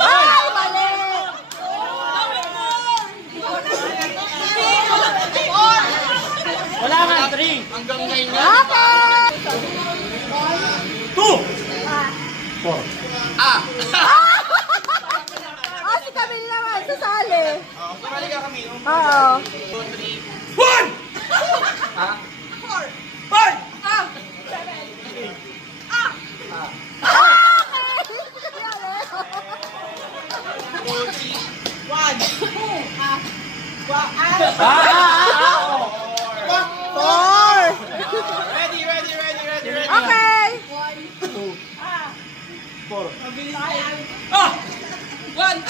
Ay, mali! Wala nga, 3. Hanggang 9 na. Okay! 2. 4. Ah! Ah, si Camille naman, sasali. Kumali ka kami. Oo. 2, 3. 1! Ha? 5! Four. Ready. Okay. 4. Ah! 1!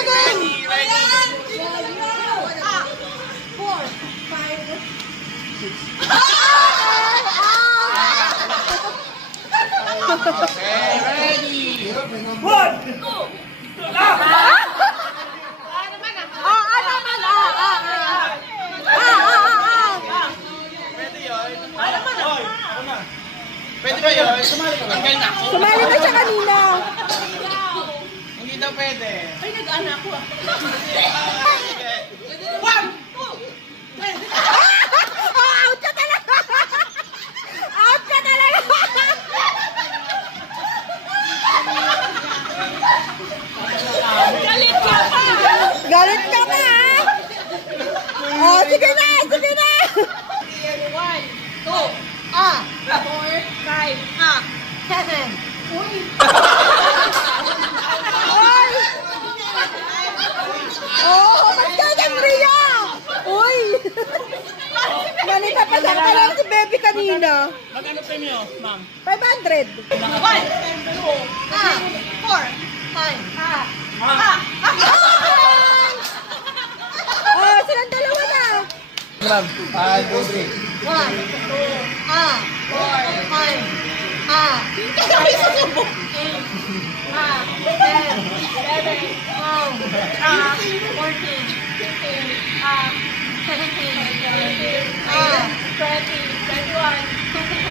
Again. Ready. Okay, ready. 1! Pwede yun. Hoy, ako na. Pwede ba yun? Tanggal na ako. Sumali na siya kanina. Hindi daw pwede. Ay, nag-anak ko ah. Sige. 1! Out ka talaga. Out ka talaga. Galit ka pa! Galit ka pa, ha? Oh, sige na, sige na. 1, 2, 4, 5, 7. Uy! Oy! Oh, mas ganyan, Ria! Uy! Ganita pa siya lang si Baby kanina. Magkano premium, ma'am? 500. 1, 2, 4, 5. Oh, silang dalawa na. Grab. 5, 2, 3. 1, 2, 4, 5. Kaya sa subo. 8, 10, 11, 12, 14, 15, 17, 18, 20, 21,